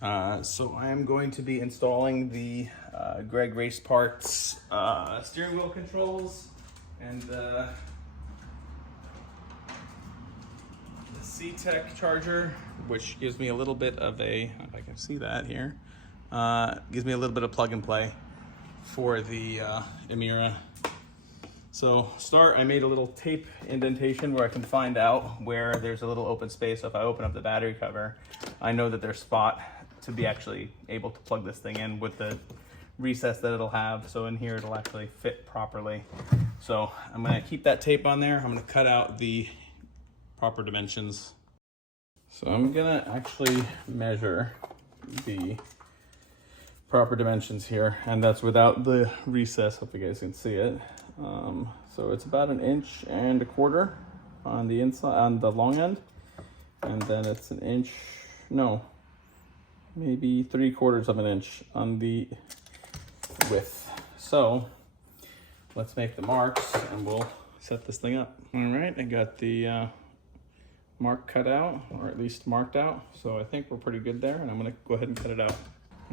So I am going to be installing the Greg Race Parts steering wheel controls and the CTEK charger, which gives me a little bit of a, if I can see that here, gives me a little bit of plug and play for the Emira. So I made a little tape indentation where I can find out where there's a little open space. So if I open up the battery cover, I know that there's spot to be actually able to plug this thing in with the recess that it'll have. So in here, it'll actually fit properly. So I'm gonna keep that tape on there. I'm gonna cut out the proper dimensions. So I'm gonna actually measure the proper dimensions here, and that's without the recess. Hope you guys can see it. So it's about 1.25 inches on the inside, on the long end, and then it's 1 inch, no, maybe 3/4 inch on the width. So let's make the marks and we'll set this thing up. All right, I got the mark cut out, or at least marked out. So I think we're pretty good there, and I'm gonna go ahead and cut it out.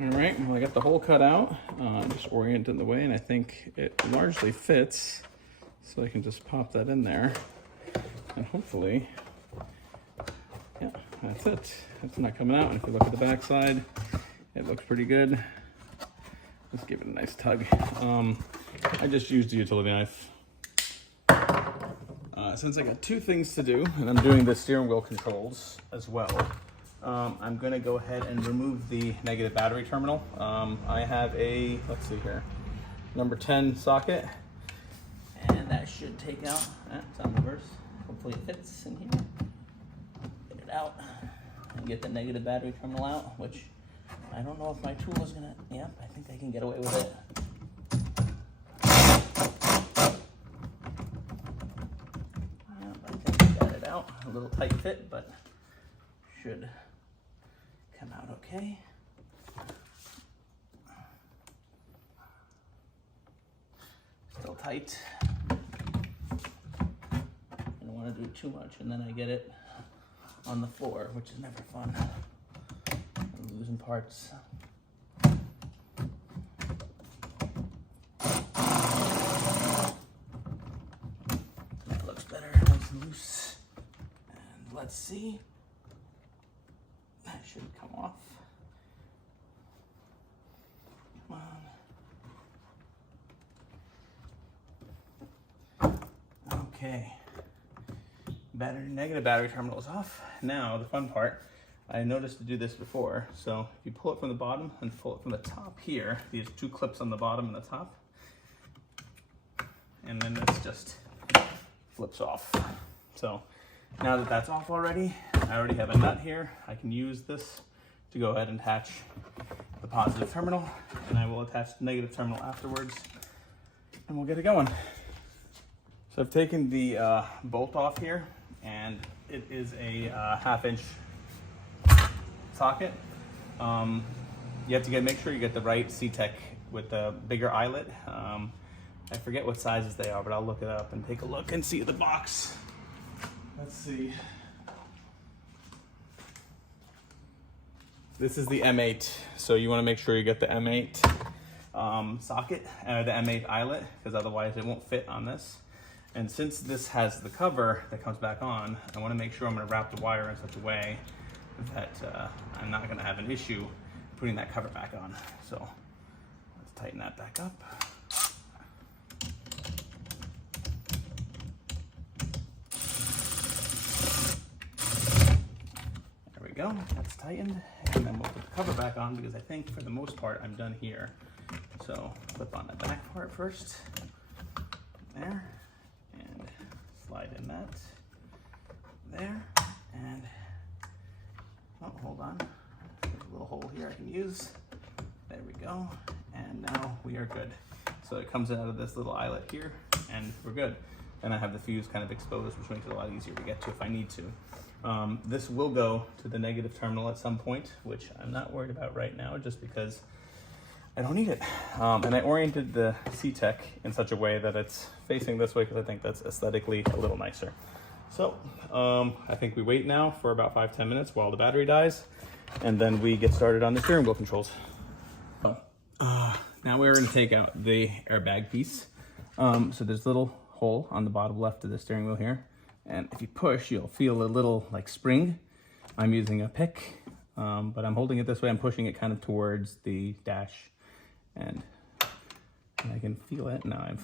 All right, well, I got the hole cut out, just orient it in the way, and I think it largely fits. So I can just pop that in there, and hopefully, yeah, that's it. It's not coming out, and if you look at the back side, it looks pretty good. Let's give it a nice tug. I just used a utility knife. Since I got two things to do, and I'm doing the steering wheel controls as well, I'm gonna go ahead and remove the negative battery terminal. I have a, let's see here, number 10 socket, and that should take out, it's on reverse. Hopefully it fits in here. Get it out and get the negative battery terminal out, which I don't know if my tool is gonna, yep, I think I can get away with it. Yep, I think I got it out. A little tight fit, but should come out okay. Still tight. I don't want to do too much, and then I get it on the floor, which is never fun. I'm losing parts. That looks better, nice and loose. And let's see. That should come off. Come on. Okay. Negative battery terminal is off. Now the fun part, I noticed to do this before. So if you pull it from the bottom and pull it from the top here, these two clips on the bottom and the top, and then this just flips off. So now that that's off already, I already have a nut here. I can use this to go ahead and attach the positive terminal, and I will attach the negative terminal afterwards, and we'll get it going. So I've taken the bolt off here, and it is a 1/2 inch socket. You have to make sure you get the right CTEK with the bigger eyelet. I forget what sizes they are, but I'll look it up and take a look and see the box. Let's see. This is the M8, so you want to make sure you get the M8 socket and the M8 eyelet, because otherwise it won't fit on this. And since this has the cover that comes back on, I want to make sure I'm going to wrap the wire in such a way that I'm not going to have an issue putting that cover back on. So let's tighten that back up. Go, that's tightened, and then we'll put the cover back on, because I think for the most part I'm done here. So flip on the back part first, there, and slide in that, there, and, oh, hold on, there's a little hole here I can use, there we go, and now we are good. So it comes out of this little eyelet here, and we're good. And I have the fuse kind of exposed, which makes it a lot easier to get to if I need to. This will go to the negative terminal at some point, which I'm not worried about right now, just because I don't need it. And I oriented the CTEK in such a way that it's facing this way, because I think that's aesthetically a little nicer. So I think we wait now for about 5-10 minutes while the battery dies, and then we get started on the steering wheel controls. Now we're going to take out the airbag piece. So there's a little hole on the bottom left of the steering wheel here, and if you push, you'll feel a little like spring. I'm using a pick, but I'm holding it this way. I'm pushing it kind of towards the dash, and I can feel it now.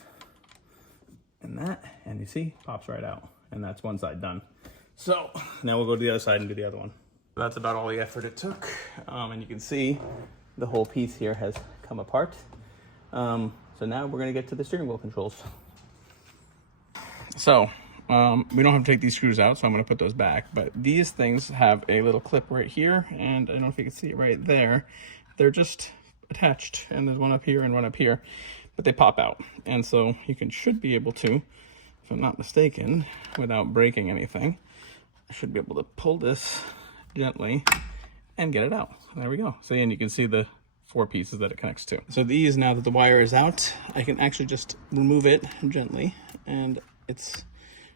And you see, pops right out, and that's one side done. So now we'll go to the other side and do the other one. That's about all the effort it took, and you can see the whole piece here has come apart. So now we're gonna get to the steering wheel controls. So we don't have to take these screws out, so I'm gonna put those back, but these things have a little clip right here, and I don't know if you can see it right there. They're just attached, and there's one up here and one up here, but they pop out. And so you should be able to, if I'm not mistaken, without breaking anything, I should be able to pull this gently and get it out. There we go. So, and you can see the 4 pieces that it connects to. So these, now that the wire is out, I can actually just remove it gently, and it's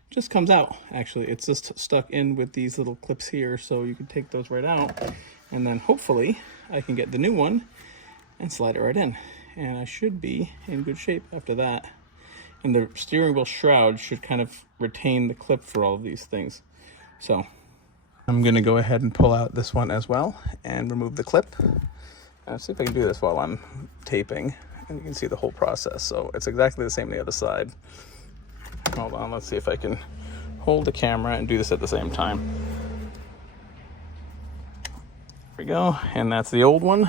just comes out. Actually, it's just stuck in with these little clips here, so you can take those right out, and then hopefully I can get the new one and slide it right in, and I should be in good shape after that. And the steering wheel shroud should kind of retain the clip for all of these things. So I'm gonna go ahead and pull out this one as well and remove the clip. Let's see if I can do this while I'm taping, and you can see the whole process. So it's exactly the same on the other side. Hold on, let's see if I can hold the camera and do this at the same time. There we go, and that's the old one,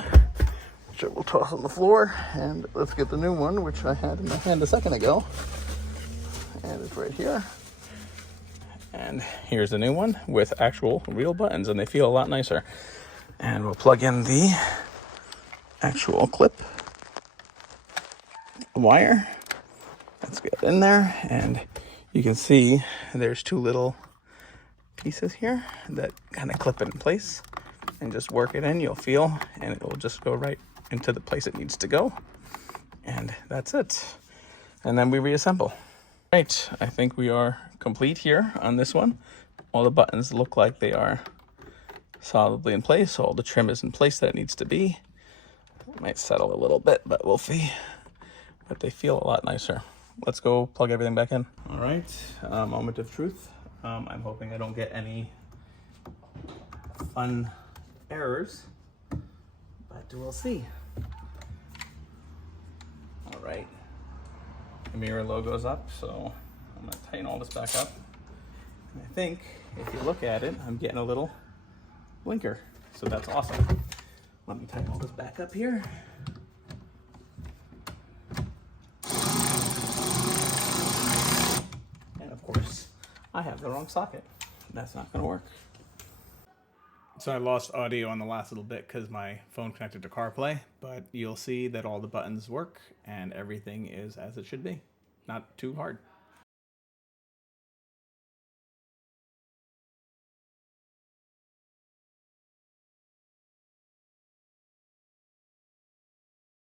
which I will toss on the floor. And let's get the new one, which I had in my hand a second ago. And it's right here. And here's the new one with actual real buttons, and they feel a lot nicer. And we'll plug in the actual clip wire. Let's get in there, and you can see there's 2 little pieces here that kind of clip it in place, and just work it in. You'll feel, and it will just go right into the place it needs to go. And that's it. And then we reassemble. Right, I think we are complete here on this one. All the buttons look like they are solidly in place. All the trim is in place that it needs to be. It might settle a little bit, but we'll see. But they feel a lot nicer. Let's go plug everything back in. All right, moment of truth. I'm hoping I don't get any fun errors, but we'll see. All right, Emira logo's up, so I'm gonna tighten all this back up. And I think if you look at it, I'm getting a little blinker, so that's awesome. Let me tighten all this back up here. And of course, I have the wrong socket. That's not gonna work. So I lost audio on the last little bit because my phone connected to CarPlay, but you'll see that all the buttons work and everything is as it should be. Not too hard.